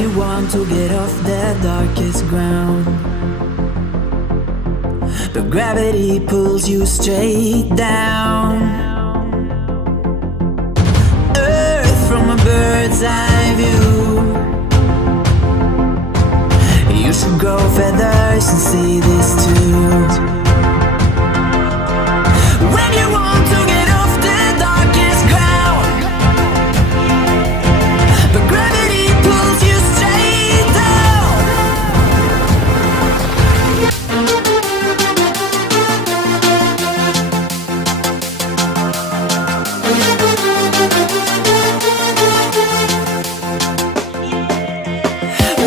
you want to get off the darkest ground, but gravity pulls you straight down. Earth from a bird's eye view. You should grow feathers and see this too. When you want to get off the darkest ground, but gravity pulls you straight down.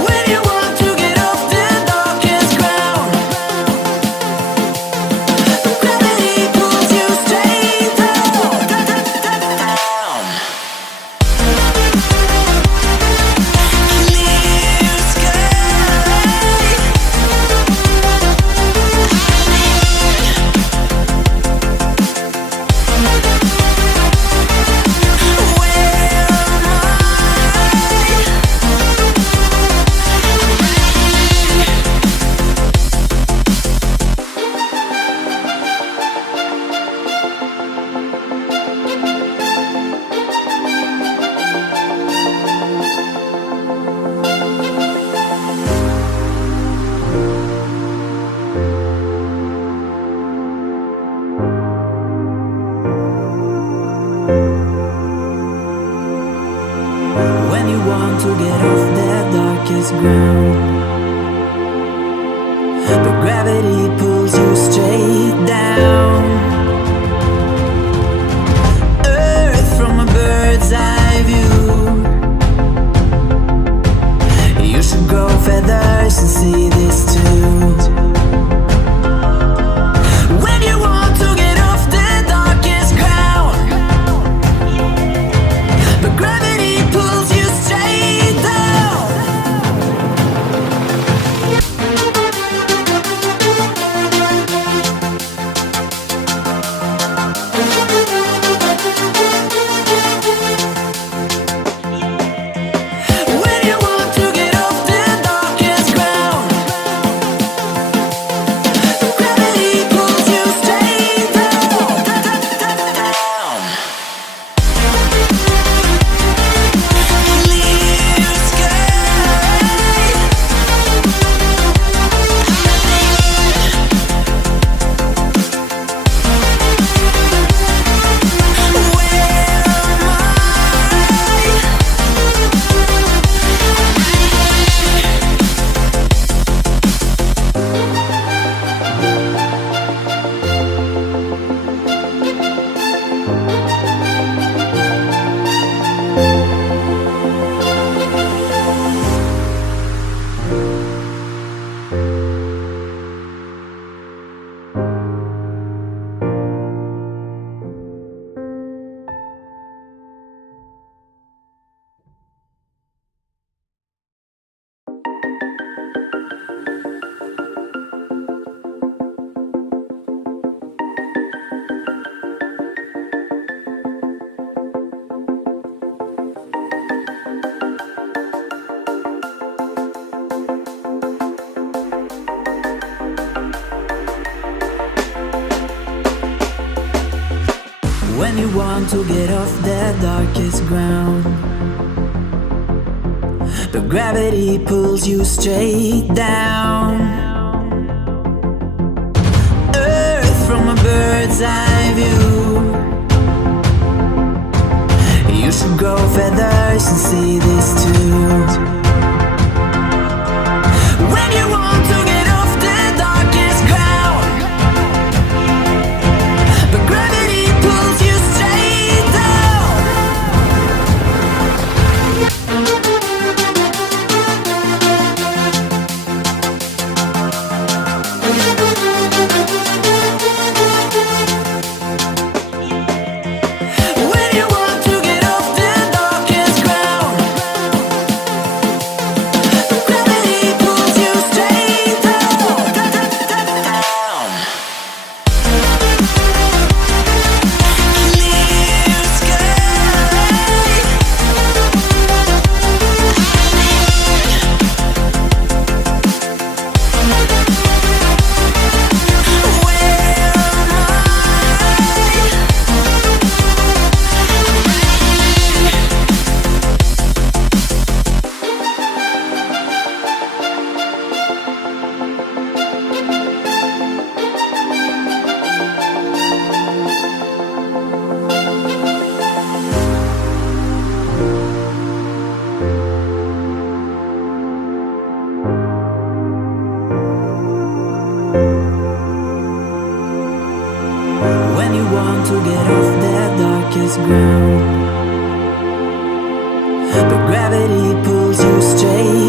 When you want to get off the darkest ground, but gravity pulls you straight down. Clear sky. When you want to get off the darkest ground, but gravity pulls you straight down. Earth from a bird's eye view. You should grow feathers and see this too. When you want to get off the darkest ground, but gravity pulls you straight down. When you want to get off the darkest ground, but gravity pulls you straight down. Clear sky. When you want to get off the darkest ground, but gravity pulls you straight down. Earth from a bird's eye view. You should grow feathers and see this too. When you want to get off the darkest ground, but gravity pulls you straight down. When you want to get off the darkest ground, want to get off that darkest ground, but gravity pulls you straight